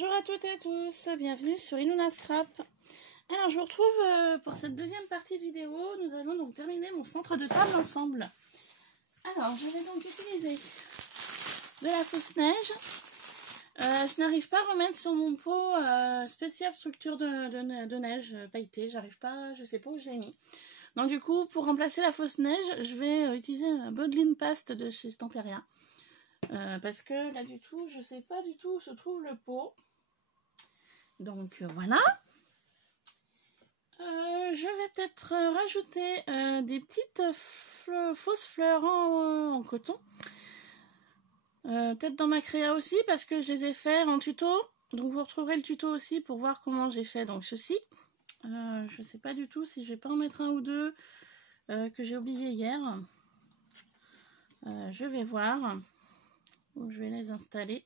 Bonjour à toutes et à tous, bienvenue sur Inuna Scrap. Alors je vous retrouve pour cette deuxième partie de vidéo. Nous allons donc terminer mon centre de table ensemble. Alors je vais donc utiliser de la fausse neige. Je n'arrive pas à remettre sur mon pot spécial structure de neige pailletée. J'arrive pas, je sais pas où je l'ai mis. Donc du coup pour remplacer la fausse neige, je vais utiliser un Bodlin Past de chez Stamperia. Parce que là du tout, je sais pas du tout où se trouve le pot. Donc voilà. Je vais peut-être rajouter des petites fausses fleurs en coton. Peut-être dans ma créa aussi parce que je les ai fait en tuto. Donc vous retrouverez le tuto aussi pour voir comment j'ai fait donc ceci. Je sais pas du tout si je vais pas en mettre un ou deux que j'ai oublié hier. Je vais voir où je vais les installer.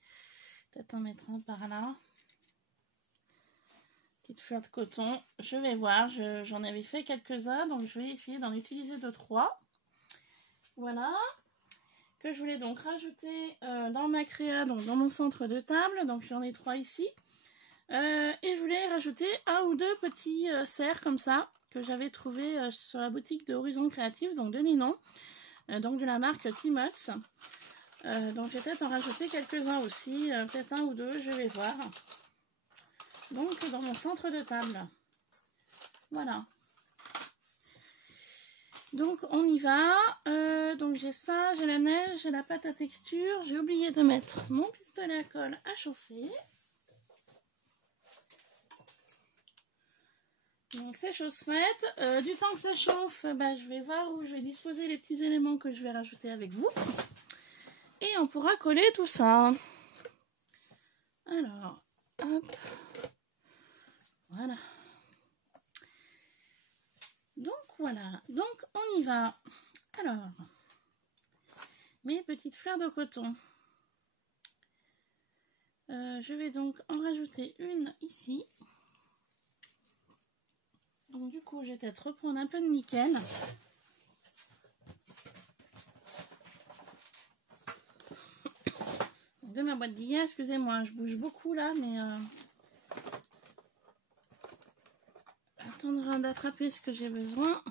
Peut-être en mettre un par là. Petite fleur de coton. Je vais voir. J'en avais fait quelques-uns. Donc je vais essayer d'en utiliser 2-3. Voilà. Que je voulais donc rajouter dans ma créa, donc dans mon centre de table. Donc j'en ai 3 ici. Et je voulais rajouter un ou deux petits cerfs comme ça. Que j'avais trouvé sur la boutique de Horizon Créatif. Donc de Ninon. Donc de la marque Timots. Donc je vais peut-être en rajouter quelques-uns aussi, peut-être un ou deux, je vais voir. Donc dans mon centre de table. Voilà. Donc on y va. Donc j'ai ça, j'ai la neige, j'ai la pâte à texture. J'ai oublié de mettre mon pistolet à colle à chauffer. Donc c'est chose faite. Du temps que ça chauffe, je vais voir où je vais disposer les petits éléments que je vais rajouter avec vous. Et on pourra coller tout ça. Alors, hop. Voilà. Donc voilà. Donc on y va. Alors, mes petites fleurs de coton. Je vais donc en rajouter une ici. Donc du coup, je vais peut-être reprendre un peu de nickel. De ma boîte d'hier, excusez-moi, je bouge beaucoup là, mais attendre d'attraper ce que j'ai besoin.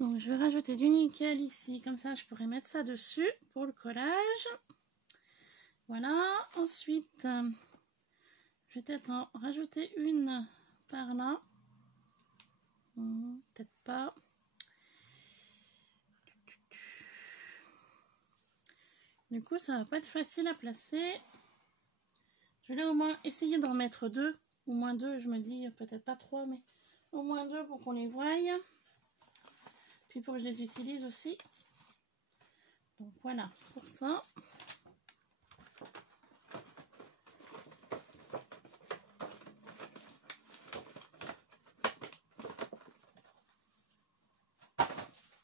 Donc je vais rajouter du nickel ici, comme ça je pourrais mettre ça dessus pour le collage. Voilà, ensuite je vais peut-être en rajouter une par là. Peut-être pas. Du coup, ça va pas être facile à placer. Je vais au moins essayer d'en mettre deux. Au moins deux, je me dis, peut-être pas trois, mais au moins deux pour qu'on les voie. Puis pour que je les utilise aussi. Donc voilà, pour ça.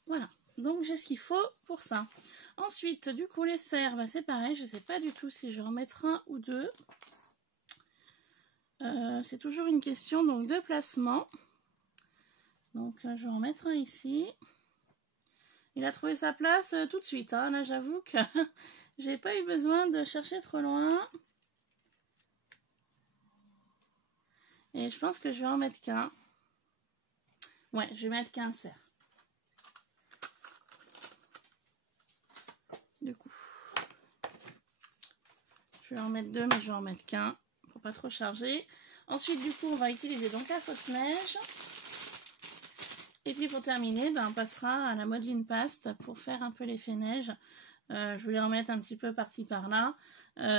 Voilà, donc j'ai ce qu'il faut pour ça. Ensuite, du coup, les cerfs, c'est pareil, je ne sais pas du tout si je vais en mettre un ou deux. C'est toujours une question donc de placement. Donc, je vais en mettre un ici. Il a trouvé sa place tout de suite. Hein. Là, j'avoue que j'ai pas eu besoin de chercher trop loin. Et je pense que je vais en mettre qu'un. Ouais, je vais mettre qu'un cerf. Du coup, je vais en mettre deux, mais je vais en mettre qu'un pour pas trop charger. Ensuite, du coup, on va utiliser donc la fausse neige. Et puis pour terminer, on passera à la Bodlin Past pour faire un peu l'effet neige. Je voulais en mettre un petit peu par-ci par-là.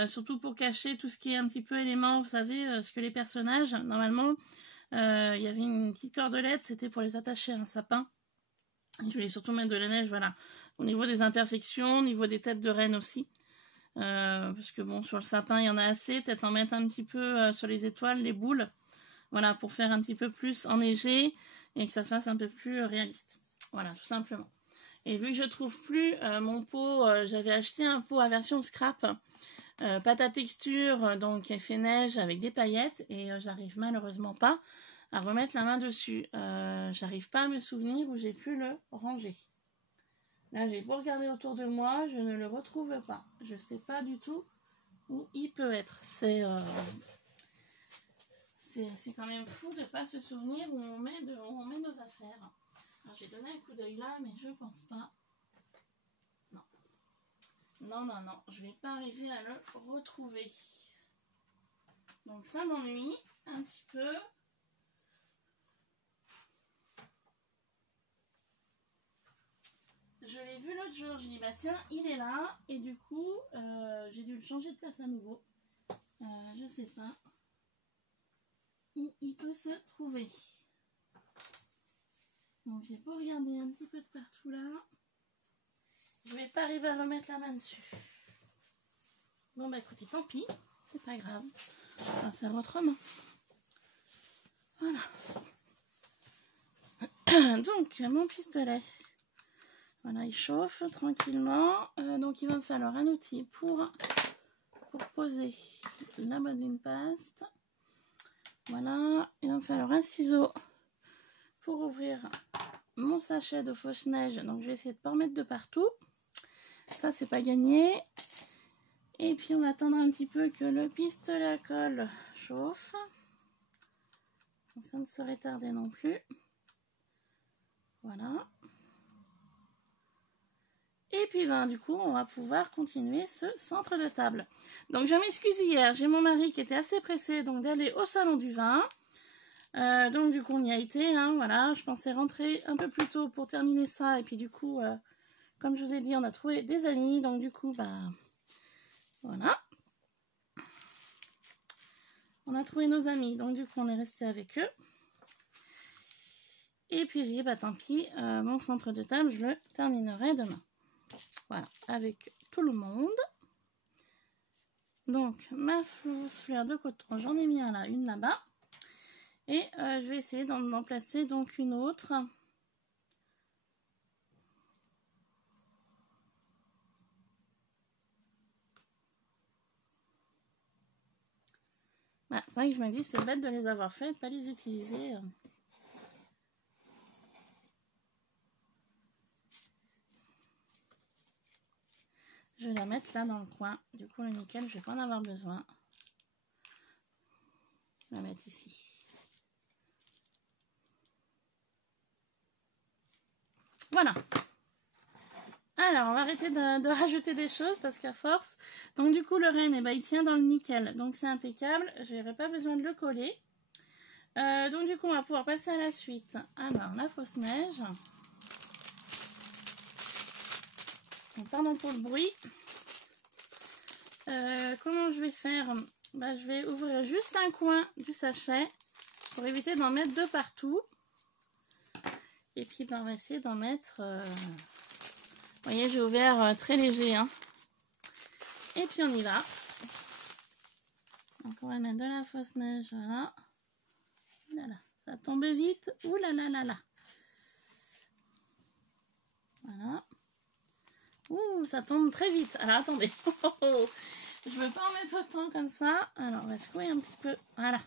Surtout pour cacher tout ce qui est un petit peu élément, vous savez, ce que les personnages, normalement, il y avait une petite cordelette, c'était pour les attacher à un sapin. Et je voulais surtout mettre de la neige, voilà. Au niveau des imperfections, au niveau des têtes de reine aussi. Parce que bon, sur le sapin, il y en a assez. Peut-être en mettre un petit peu sur les étoiles, les boules. Voilà, pour faire un petit peu plus enneigé et que ça fasse un peu plus réaliste. Voilà, tout simplement. Et vu que je trouve plus mon pot, j'avais acheté un pot à version scrap, pâte à texture, donc effet neige avec des paillettes. Et j'arrive malheureusement pas à remettre la main dessus. J'arrive pas à me souvenir où j'ai pu le ranger. Là, j'ai beau regarder autour de moi, je ne le retrouve pas. Je sais pas du tout où il peut être. C'est quand même fou de pas se souvenir où on met nos affaires. Alors, j'ai donné un coup d'œil là, mais je pense pas. Non. Non, non, non. Je vais pas arriver à le retrouver. Donc, ça m'ennuie un petit peu. Je l'ai vu l'autre jour, j'ai dit bah tiens il est là et du coup j'ai dû le changer de place à nouveau. Je sais pas où il peut se trouver. Donc j'ai beau regarder un petit peu de partout là. Je vais pas arriver à remettre la main dessus. Bon bah écoutez, tant pis, c'est pas grave. On va faire autrement. Voilà. Donc mon pistolet. Voilà, il chauffe tranquillement. Donc il va me falloir un outil pour poser la modeling paste. Voilà, il va me falloir un ciseau pour ouvrir mon sachet de fausse neige. Donc je vais essayer de ne pas en mettre de partout. Ça c'est pas gagné. Et puis on attendra un petit peu que le pistolet à colle chauffe. Donc ça ne saurait tarder non plus. Voilà. Et puis ben, du coup, on va pouvoir continuer ce centre de table. Donc je m'excuse hier, j'ai mon mari qui était assez pressé donc d'aller au salon du vin. Donc du coup on y a été, hein, voilà. Je pensais rentrer un peu plus tôt pour terminer ça. Et puis du coup, comme je vous ai dit, on a trouvé des amis. Donc du coup, bah voilà. On a trouvé nos amis, donc du coup on est resté avec eux. Et puis j'ai dit, bah tant pis, mon centre de table, je le terminerai demain. Voilà, avec tout le monde. Donc, ma fleur de coton, j'en ai mis un là, une là-bas. Et je vais essayer d'en placer donc une autre. Bah, c'est vrai que je me dis, c'est bête de les avoir fait, de ne pas les utiliser. Je vais la mettre là dans le coin. Du coup, le nickel, je vais pas en avoir besoin. Je vais la mettre ici. Voilà. Alors, on va arrêter de rajouter des choses parce qu'à force... Donc, du coup, le renne, eh ben, il tient dans le nickel. Donc, c'est impeccable. Je n'aurai pas besoin de le coller. Donc, du coup, on va pouvoir passer à la suite. Alors, la fausse neige. Pardon pour le bruit. Comment je vais faire? Bah, je vais ouvrir juste un coin du sachet pour éviter d'en mettre de partout. Et puis bah, on va essayer d'en mettre... Vous voyez, j'ai ouvert très léger. Hein. Et puis on y va. Donc on va mettre de la fausse neige. Voilà. Oulala, ça tombe vite. Oulalala. Voilà. Ouh, ça tombe très vite. Alors attendez. Je ne veux pas en mettre autant comme ça. Alors on va secouer un petit peu. Voilà.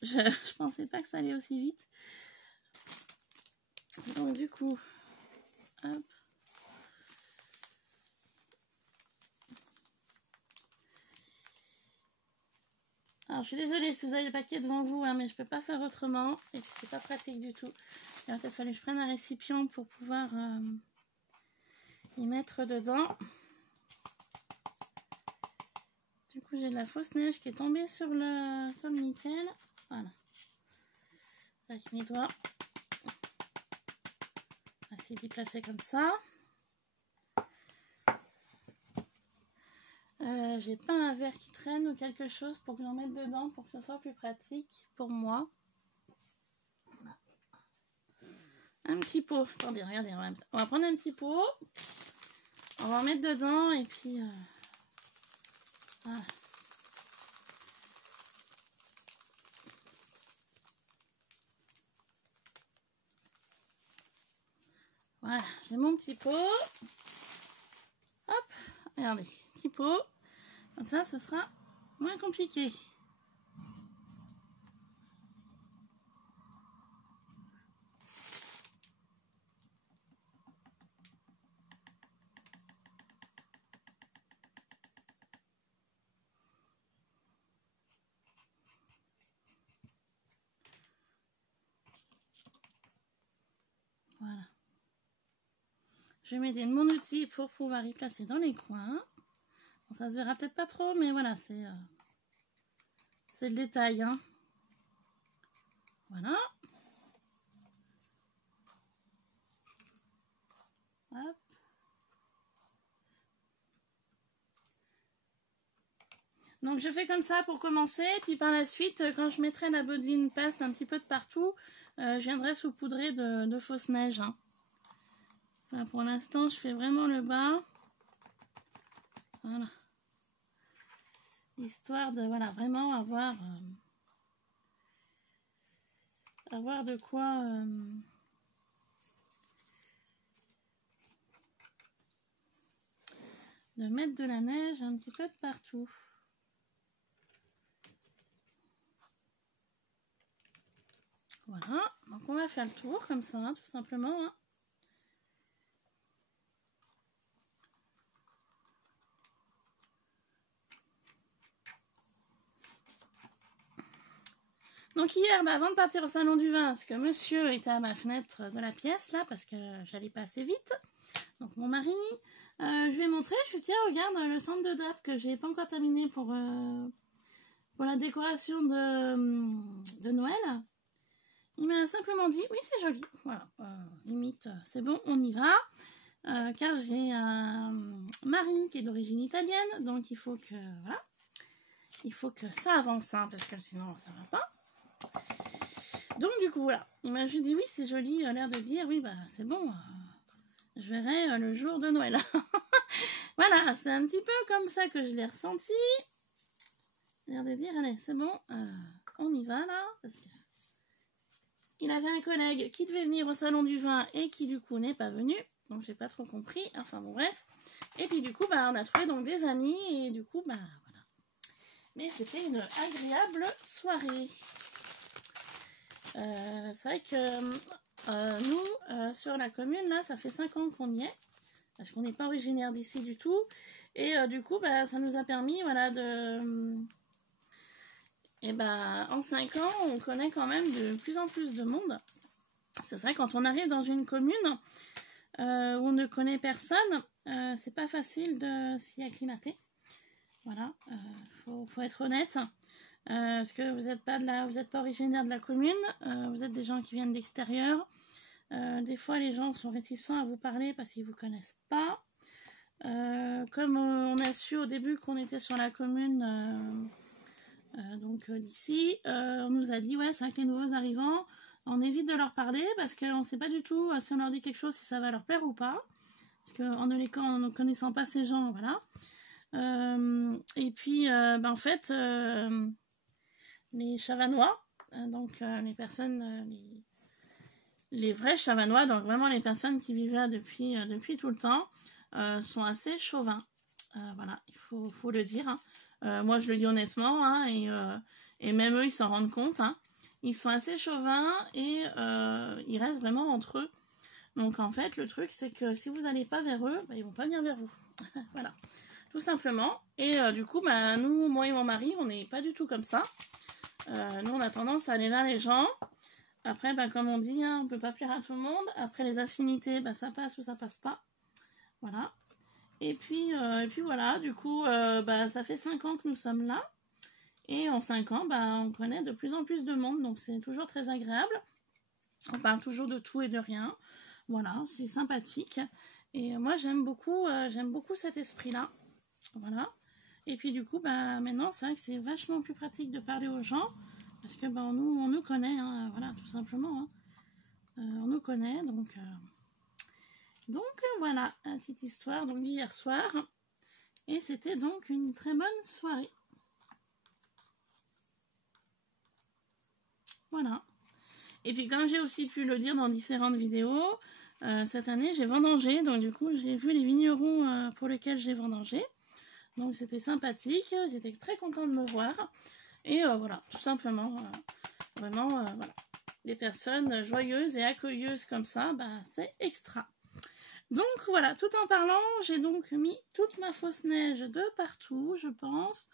Je pensais pas que ça allait aussi vite. Donc du coup, hop. Alors je suis désolée si vous avez le paquet devant vous, hein, mais je peux pas faire autrement. Et puis c'est pas pratique du tout. Il va peut-être falloir que je prenne un récipient pour pouvoir y mettre dedans. Du coup j'ai de la fausse neige qui est tombée sur le nickel. Voilà. Avec mes doigts. On va essayer d'y placer comme ça. J'ai pas un verre qui traîne ou quelque chose pour que j'en mette dedans pour que ce soit plus pratique pour moi. Voilà. Un petit pot. Attendez, regardez, on va prendre un petit pot. On va en mettre dedans et puis voilà. Voilà, j'ai mon petit pot. Hop, regardez, petit pot. Comme ça, ce sera moins compliqué. Je vais m'aider de mon outil pour pouvoir y placer dans les coins. Bon, ça se verra peut-être pas trop, mais voilà, c'est le détail. Hein. Voilà. Hop. Donc je fais comme ça pour commencer, puis par la suite, quand je mettrai la Bodline Paste un petit peu de partout, je viendrai saupoudrer de fausse neige. Hein. Là, pour l'instant, je fais vraiment le bas. Voilà. Histoire de voilà, vraiment avoir de quoi de mettre de la neige un petit peu de partout. Voilà, donc on va faire le tour comme ça, hein, tout simplement. Hein. Donc hier, avant de partir au salon du vin, parce que monsieur était à ma fenêtre de la pièce, là, parce que j'allais pas assez vite, donc mon mari, je lui ai montré, je lui ai dit, tiens, regarde le centre de DAP que j'ai pas encore terminé pour la décoration de Noël. Il m'a simplement dit, oui, c'est joli, voilà, limite, c'est bon, on y va, car j'ai un mari qui est d'origine italienne, donc il faut que, voilà, il faut que ça avance, hein, parce que sinon ça va pas. Donc du coup voilà, il m'a juste dit oui c'est joli, l'air de dire oui bah c'est bon, je verrai le jour de Noël. Voilà, c'est un petit peu comme ça que je l'ai ressenti. L'air de dire allez c'est bon, on y va là. Parce que il avait un collègue qui devait venir au salon du vin et qui du coup n'est pas venu. Donc j'ai pas trop compris, enfin bon bref. Et puis du coup bah on a trouvé donc des amis et du coup bah voilà. Mais c'était une agréable soirée. C'est vrai que nous, sur la commune, là, ça fait 5 ans qu'on y est, parce qu'on n'est pas originaire d'ici du tout, et du coup, bah, ça nous a permis, voilà, et bah, en 5 ans, on connaît quand même de plus en plus de monde. C'est vrai, quand on arrive dans une commune où on ne connaît personne, c'est pas facile de s'y acclimater. Voilà, faut être honnête. Parce que vous n'êtes pas originaire de la commune, vous êtes des gens qui viennent d'extérieur. Des fois, les gens sont réticents à vous parler parce qu'ils ne vous connaissent pas. Comme on a su au début qu'on était sur la commune d'ici, on nous a dit ouais, c'est avec les nouveaux arrivants, on évite de leur parler parce qu'on ne sait pas du tout si on leur dit quelque chose, si ça va leur plaire ou pas. Parce qu'en ne connaissant pas ces gens, voilà. Et puis, en fait... les Chavanois, donc les personnes, les vrais Chavanois, donc vraiment les personnes qui vivent là depuis tout le temps, sont assez chauvins. Voilà, il faut le dire. Hein. Moi, je le dis honnêtement, hein, et même eux, ils s'en rendent compte. Hein. Ils sont assez chauvins et ils restent vraiment entre eux. Donc en fait, le truc, c'est que si vous n'allez pas vers eux, bah, ils vont pas venir vers vous. Voilà, tout simplement. Et du coup, bah, nous, moi et mon mari, on n'est pas du tout comme ça. Nous, on a tendance à aller vers les gens. Après, bah, comme on dit, hein, on ne peut pas plaire à tout le monde. Après, les affinités, bah, ça passe ou ça passe pas. Voilà. Et puis voilà, du coup, bah, ça fait 5 ans que nous sommes là. Et en 5 ans, bah, on connaît de plus en plus de monde. Donc, c'est toujours très agréable. On parle toujours de tout et de rien. Voilà, c'est sympathique. Et moi, j'aime beaucoup cet esprit-là. Voilà. Et puis du coup, bah, maintenant, c'est vrai que c'est vachement plus pratique de parler aux gens, parce que bah, on nous connaît, hein, voilà, tout simplement. Hein. On nous connaît, donc voilà, une petite histoire d'hier soir. Et c'était donc une très bonne soirée. Voilà. Et puis comme j'ai aussi pu le dire dans différentes vidéos, cette année j'ai vendangé, donc du coup j'ai vu les vignerons pour lesquels j'ai vendangé. Donc c'était sympathique, j'étais très contente de me voir. Et voilà, tout simplement, vraiment, voilà. Les personnes joyeuses et accueilleuses comme ça, bah, c'est extra. Donc voilà, tout en parlant, j'ai donc mis toute ma fausse neige de partout, je pense.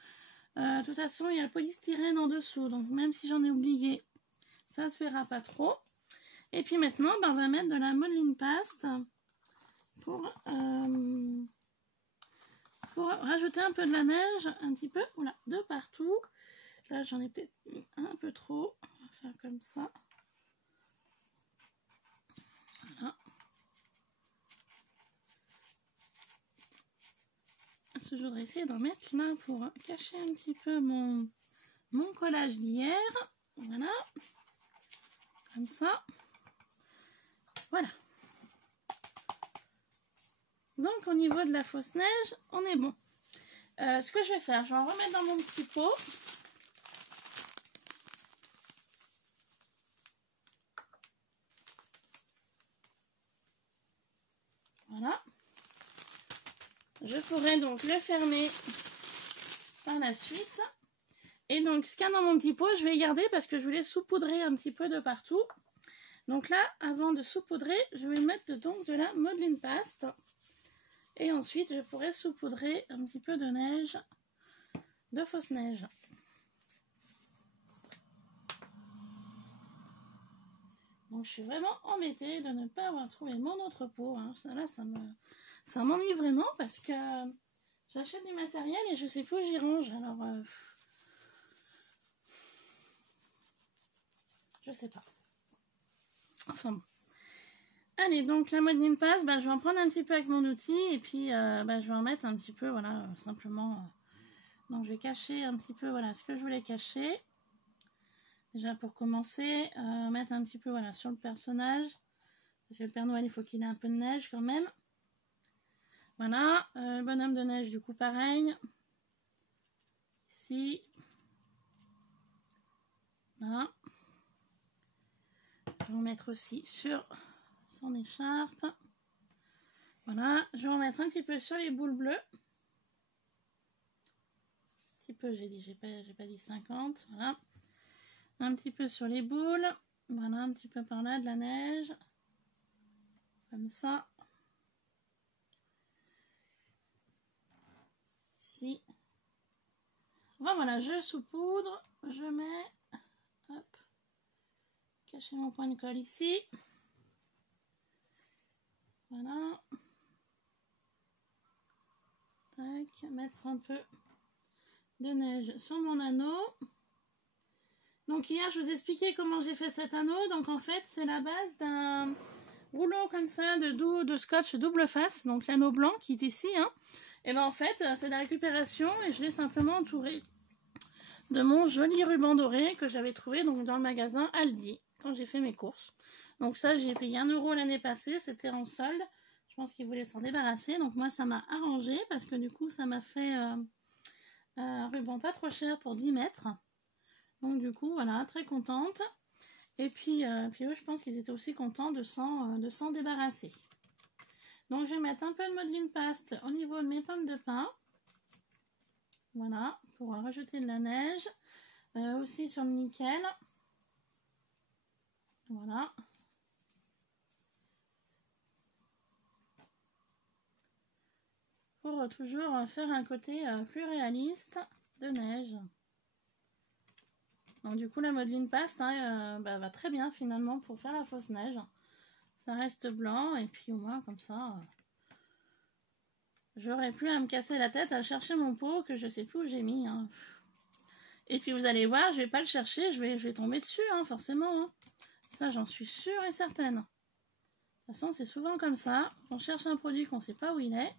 De toute façon, il y a le polystyrène en dessous, donc même si j'en ai oublié, ça se verra pas trop. Et puis maintenant, bah, on va mettre de la Bodline Paste pour rajouter un peu de la neige, un petit peu, voilà, de partout. Là, j'en ai peut-être mis un peu trop. On va faire comme ça. Voilà. Je voudrais essayer d'en mettre là pour cacher un petit peu mon collage d'hier. Voilà. Comme ça. Voilà. Donc, au niveau de la fausse neige, on est bon. Ce que je vais faire, je vais en remettre dans mon petit pot. Voilà. Je pourrais donc le fermer par la suite. Et donc, ce qu'il y a dans mon petit pot, je vais garder parce que je voulais saupoudrer un petit peu de partout. Donc là, avant de saupoudrer, je vais mettre donc de la modeling paste. Et ensuite, je pourrais saupoudrer un petit peu de neige, de fausse neige. Donc, je suis vraiment embêtée de ne pas avoir trouvé mon autre pot. Hein. Là, ça m'ennuie vraiment parce que j'achète du matériel et je sais plus où j'y range. Alors, je sais pas. Enfin bon. Allez, donc la modeling paste, je vais en prendre un petit peu avec mon outil et puis je vais en mettre un petit peu, voilà, simplement. Donc je vais cacher un petit peu, voilà, ce que je voulais cacher. Déjà pour commencer, mettre un petit peu, voilà, sur le personnage. Parce que le Père Noël, il faut qu'il ait un peu de neige quand même. Voilà, le bonhomme de neige, du coup, pareil. Ici. Là. Je vais en mettre aussi sur son écharpe. Voilà, je vais en mettre un petit peu sur les boules bleues. Un petit peu, j'ai pas dit 50. Voilà. Un petit peu sur les boules. Voilà, un petit peu par là, de la neige. Comme ça. Ici. Enfin voilà, je saupoudre. Je mets... Hop. Cacher mon point de colle ici. Voilà. Tac, mettre un peu de neige sur mon anneau. Donc hier, je vous expliquais comment j'ai fait cet anneau. Donc en fait, c'est la base d'un rouleau comme ça de scotch double face. Donc l'anneau blanc qui est ici. Hein. Et en fait, c'est la récupération et je l'ai simplement entouré de mon joli ruban doré que j'avais trouvé donc dans le magasin Aldi quand j'ai fait mes courses. Donc ça, j'ai payé 1 € l'année passée. C'était en solde. Je pense qu'ils voulaient s'en débarrasser. Donc moi, ça m'a arrangé parce que du coup, ça m'a fait un ruban pas trop cher pour 10 mètres. Donc du coup, voilà, très contente. Et puis eux, je pense qu'ils étaient aussi contents de s'en débarrasser. Donc je vais mettre un peu de modeling paste au niveau de mes pommes de pin. Voilà, pour rajouter de la neige. Aussi sur le nickel. Voilà. Pour toujours faire un côté plus réaliste de neige. Donc du coup la modeling paste va très bien finalement pour faire la fausse neige. Ça reste blanc et puis au moins comme ça j'aurai plus à me casser la tête à chercher mon pot que je sais plus où j'ai mis. Hein. Et puis vous allez voir, je vais pas le chercher, je vais tomber dessus forcément. Hein. Ça j'en suis sûre et certaine. De toute façon c'est souvent comme ça. On cherche un produit qu'on sait pas où il est.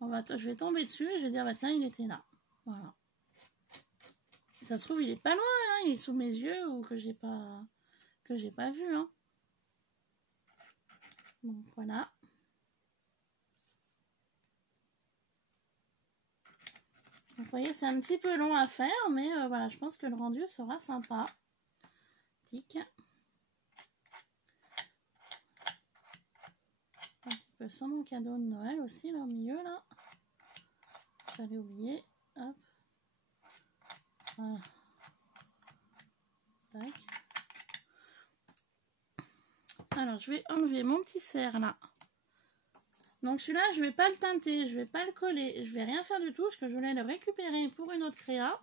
Je vais tomber dessus et je vais dire tiens il était là. Voilà. Ça se trouve, il est pas loin, hein, il est sous mes yeux ou que j'ai pas vu. Hein. Donc voilà. Donc, vous voyez, c'est un petit peu long à faire, mais voilà, je pense que le rendu sera sympa. Tic. Un petit peu sur mon cadeau de Noël aussi, là au milieu, là. J'allais oublier. Hop. Voilà. Tac. Alors, je vais enlever mon petit cerf là. Donc celui-là, je vais pas le teinter, je vais pas le coller, je vais rien faire du tout parce que je voulais le récupérer pour une autre créa.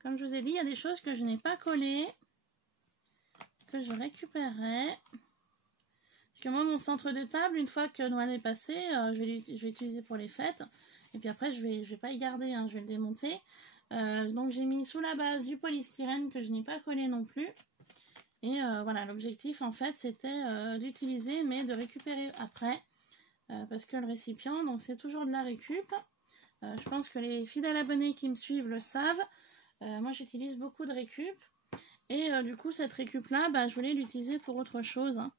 Comme je vous ai dit, il y a des choses que je n'ai pas collées, que je récupérerai. Parce que moi, mon centre de table, une fois que Noël est passé, je vais l'utiliser pour les fêtes. Et puis après, je vais pas y garder, hein, je vais le démonter. Donc j'ai mis sous la base du polystyrène que je n'ai pas collé non plus. Et voilà, l'objectif en fait c'était d'utiliser mais de récupérer après. Parce que le récipient, donc c'est toujours de la récup. Je pense que les fidèles abonnés qui me suivent le savent. Moi j'utilise beaucoup de récup. Et du coup cette récup là, bah, je voulais l'utiliser pour autre chose. Hein,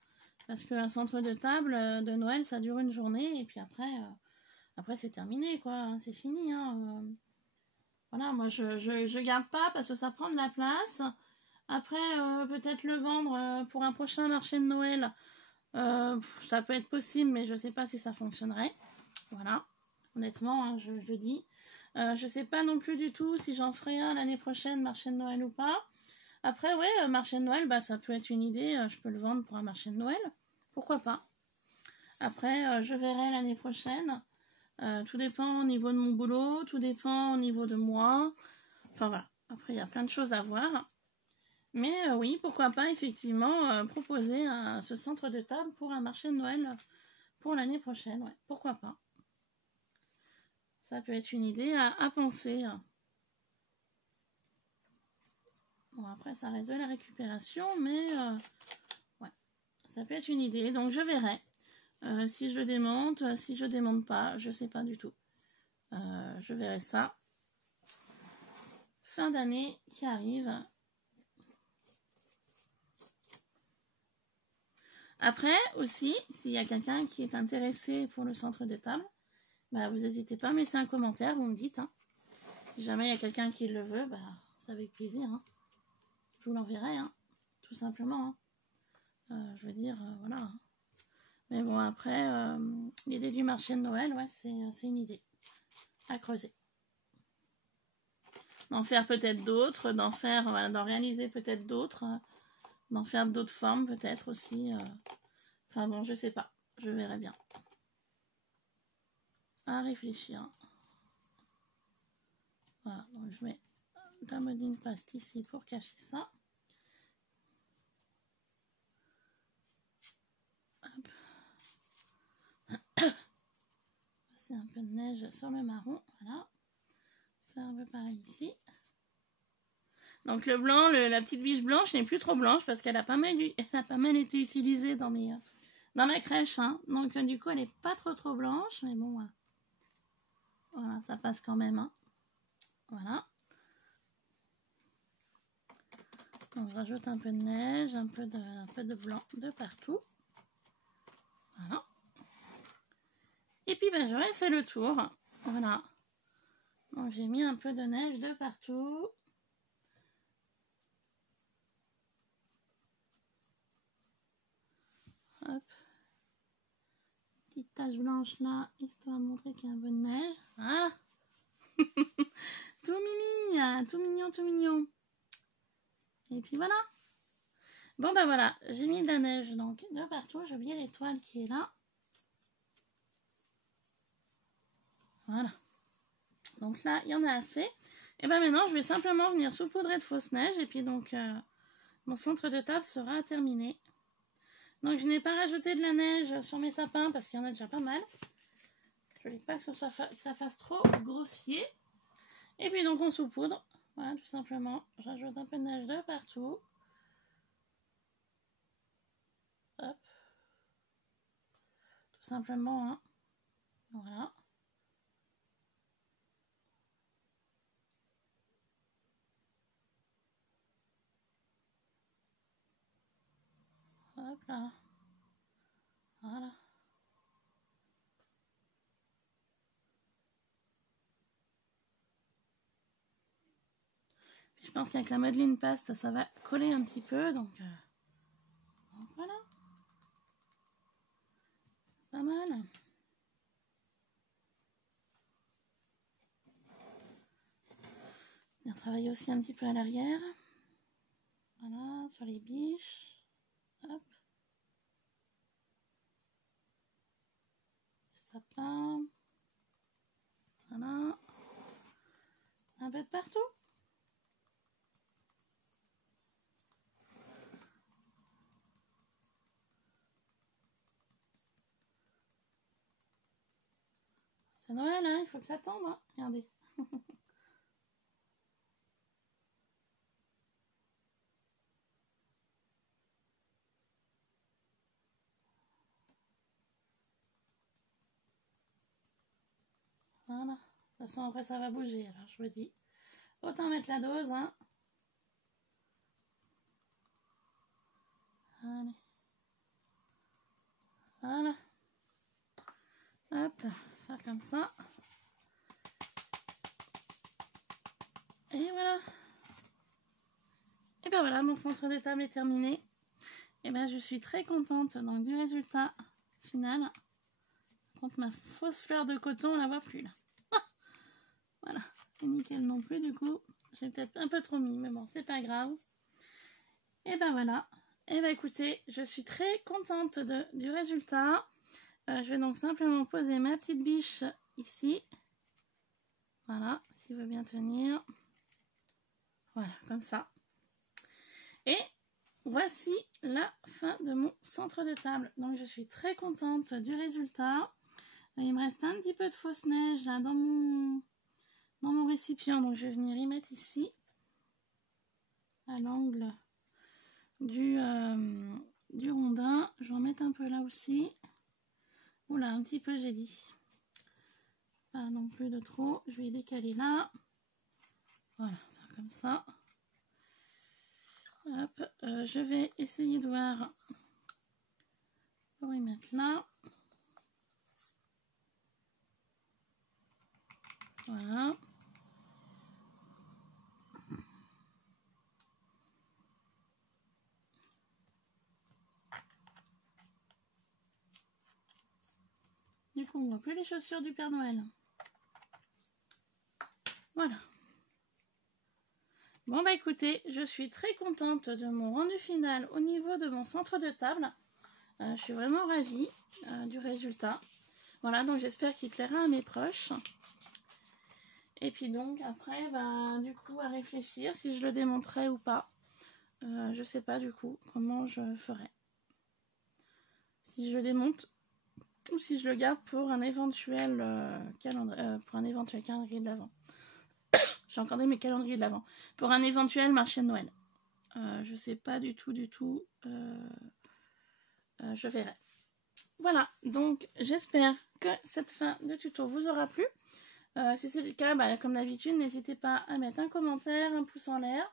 parce qu'un centre de table de Noël ça dure une journée. Et puis après c'est terminé quoi. Hein, c'est fini. Hein, voilà, moi je garde pas parce que ça prend de la place. Après peut-être le vendre pour un prochain marché de Noël. Ça peut être possible, mais je sais pas si ça fonctionnerait. Voilà, honnêtement, hein, je dis. Je sais pas non plus du tout si j'en ferai un l'année prochaine, marché de Noël ou pas. Après, ouais, marché de Noël, bah, ça peut être une idée. Je peux le vendre pour un marché de Noël. Pourquoi pas. Après, je verrai l'année prochaine. Tout dépend au niveau de mon boulot, tout dépend au niveau de moi. Enfin voilà, après il y a plein de choses à voir. Mais oui, pourquoi pas effectivement proposer ce centre de table pour un marché de Noël pour l'année prochaine. Ouais, pourquoi pas. Ça peut être une idée à penser. Bon, après ça reste de la récupération, mais ouais, ça peut être une idée. Donc je verrai si je le démonte, si je démonte pas, je sais pas du tout. Je verrai ça. Fin d'année qui arrive. Après, aussi, s'il y a quelqu'un qui est intéressé pour le centre de table, bah, vous n'hésitez pas à me laisser un commentaire, vous me dites. Hein. Si jamais il y a quelqu'un qui le veut, bah, c'est avec plaisir. Hein. Je vous l'enverrai, hein, tout simplement. Hein. Je veux dire, voilà. Mais bon, après, l'idée du marché de Noël, ouais, c'est une idée à creuser. D'en faire peut-être d'autres, voilà, d'en réaliser peut-être d'autres. D'en faire d'autres formes peut-être aussi. Enfin bon, je sais pas. Je verrai bien. À réfléchir. Voilà, donc je mets de la modeling paste ici pour cacher ça. Hop. C'est un peu de neige sur le marron. Voilà. Faire un peu pareil ici. Donc le blanc, la petite biche blanche n'est plus trop blanche parce qu'elle a pas mal été utilisée dans ma crèche. Hein. Donc du coup elle n'est pas trop blanche, mais bon, voilà, ça passe quand même. Hein. Voilà. Donc je rajoute un peu de neige, un peu de blanc de partout. Voilà. Et puis ben, j'aurais fait le tour. Voilà. Donc j'ai mis un peu de neige de partout. Hop. Petite tache blanche là, histoire de montrer qu'il y a un peu de neige. Voilà. Tout mimi, tout mignon, tout mignon. Et puis voilà. Bon ben voilà, j'ai mis de la neige donc de partout. J'ai oublié l'étoile qui est là. Voilà. Donc là, il y en a assez. Et ben maintenant, je vais simplement venir saupoudrer de fausse neige. Et puis donc, mon centre de table sera terminé. Donc je n'ai pas rajouté de la neige sur mes sapins parce qu'il y en a déjà pas mal. Je ne voulais pas que ça fasse trop grossier. Et puis donc on saupoudre. Voilà, tout simplement. J'ajoute un peu de neige de partout. Hop. Tout simplement. Hein. Voilà. Hop là. Voilà. Puis je pense qu'avec la modeling paste, ça va coller un petit peu. Donc voilà. Pas mal. Bien travailler aussi un petit peu à l'arrière. Voilà, sur les biches. Hop. Sapin. Voilà. Un peu de partout. C'est Noël, hein, il faut que ça tombe, hein. Regardez. Voilà. De toute façon, après, ça va bouger. Alors, je me dis, autant mettre la dose, hein. Allez. Voilà. Hop, faire comme ça. Et voilà. Et ben voilà, mon centre de table est terminé. Et ben je suis très contente donc du résultat final. Par contre, ma fausse fleur de coton, on la voit plus là. Voilà, et nickel non plus du coup. J'ai peut-être un peu trop mis, mais bon, c'est pas grave. Et ben voilà. Et ben écoutez, je suis très contente du résultat. Je vais donc simplement poser ma petite biche ici. Voilà, s'il veut bien tenir. Voilà, comme ça. Et voici la fin de mon centre de table. Donc je suis très contente du résultat. Il me reste un petit peu de fausse neige là dans mon récipient. Donc je vais venir y mettre ici. À l'angle du rondin. Je vais en mettre un peu là aussi. Oula, un petit peu j'ai dit. Pas non plus de trop. Je vais décaler là. Voilà, comme ça. Hop, je vais essayer de voir pour y mettre là. Voilà. Du coup, on ne voit plus les chaussures du Père Noël. Voilà. Bon bah écoutez, je suis très contente de mon rendu final au niveau de mon centre de table. Je suis vraiment ravie du résultat. Voilà, donc j'espère qu'il plaira à mes proches. Et puis donc après, bah, du coup à réfléchir si je le démonterai ou pas. Je sais pas du coup comment je ferai. Si je le démonte ou si je le garde pour un éventuel calendrier de l'Avent. J'ai encore mes calendriers de l'Avent. Pour un éventuel marché de Noël. Je sais pas du tout. Je verrai. Voilà, donc j'espère que cette fin de tuto vous aura plu. Si c'est le cas, bah, comme d'habitude, n'hésitez pas à mettre un commentaire, un pouce en l'air,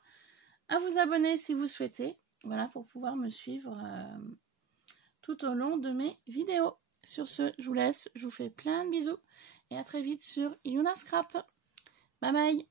à vous abonner si vous souhaitez. Voilà, pour pouvoir me suivre tout au long de mes vidéos. Sur ce, je vous laisse, je vous fais plein de bisous et à très vite sur Iluna Scrap. Bye bye!